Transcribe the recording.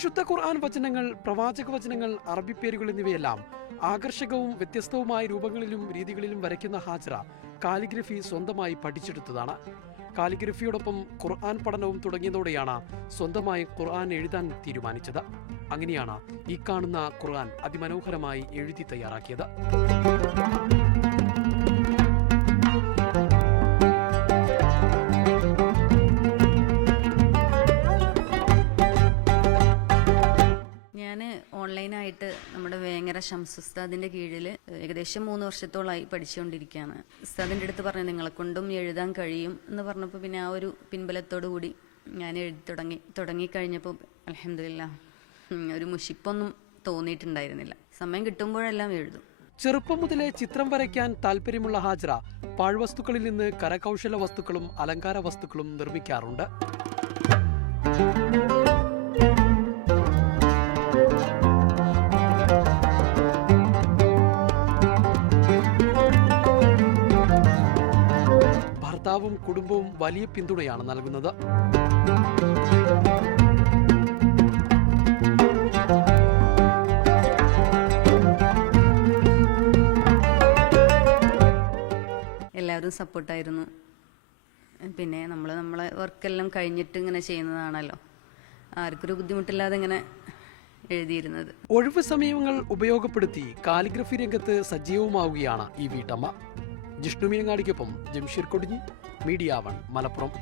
വിശുദ്ധ ഖുർആൻ വചനങ്ങൾ, പ്രവാചക വചനങ്ങൾ, അറബി പേരുകൾ എന്നിവയെല്ലാം ആകർഷകവും വ്യത്യസ്തവുമായ രൂപങ്ങളിലും രീതികളിലും വരയ്ക്കുന്ന ഹാജറ കാലിഗ്രഫി സ്വന്തമായി പഠിച്ചെടുത്തതാണ്. കാലിഗ്രഫിയോടൊപ്പം ഖുർആൻ പഠനവും തുടങ്ങിയതോടെയാണ് സ്വന്തമായി ഖുർആൻ എഴുതാൻ തീരുമാനിച്ചത്. അങ്ങനെയാണ് ഈ കാണുന്ന ഖുർആൻ അതിമനോഹരമായി എഴുതി തയ്യാറാക്കിയത്. ഞാൻ ഓൺലൈനായിട്ട് നമ്മുടെ വേങ്ങര ഷംസ് ഉസ്താദിൻ്റെ കീഴിൽ ഏകദേശം 3 വർഷത്തോളമായി പഠിച്ചുകൊണ്ടിരിക്കുകയാണ്. ഉസ്താദിൻ്റെ അടുത്ത് പറഞ്ഞു നിങ്ങളെ കൊണ്ടും എഴുതാൻ കഴിയും എന്ന് പറഞ്ഞപ്പോൾ പിന്നെ ആ ഒരു പിൻബലത്തോടു കൂടി ഞാൻ എഴുതി തുടങ്ങിക്കഴിഞ്ഞപ്പോൾ അൽഹംദുലില്ലാഹ് ഒരു മുഷിപ്പൊന്നും തോന്നിയിട്ടുണ്ടായിരുന്നില്ല. സമയം കിട്ടുമ്പോഴെല്ലാം എഴുതും. ചെറുപ്പം മുതലേ ചിത്രം വരയ്ക്കാൻ താല്പര്യമുള്ള ഹാജറ പാഴ്വസ്തുക്കളിൽ നിന്ന് കരകൗശല വസ്തുക്കളും അലങ്കാര വസ്തുക്കളും നിർമ്മിക്കാറുണ്ട്. ഭർത്താവും കുടുംബവും വലിയ പിന്തുണയാണ് നൽകുന്നത്. എല്ലാവരും സപ്പോർട്ടായിരുന്നു. പിന്നെ നമ്മളെ വർക്കെല്ലാം കഴിഞ്ഞിട്ട് ഇങ്ങനെ ചെയ്യുന്നതാണല്ലോ, ആർക്കൊരു ബുദ്ധിമുട്ടില്ലാതെ ഇങ്ങനെ എഴുതിയിരുന്നത്. ഒഴിവ് സമയങ്ങൾ ഉപയോഗപ്പെടുത്തി കാലിഗ്രഫി രംഗത്ത് സജീവമാവുകയാണ് ഈ വീട്ടമ്മ. ജിഷ്ണു മീനങ്ങാടിക്കൊപ്പം ജംഷീർ കൊടിഞ്ഞി, മീഡിയ 1 മലപ്പുറം.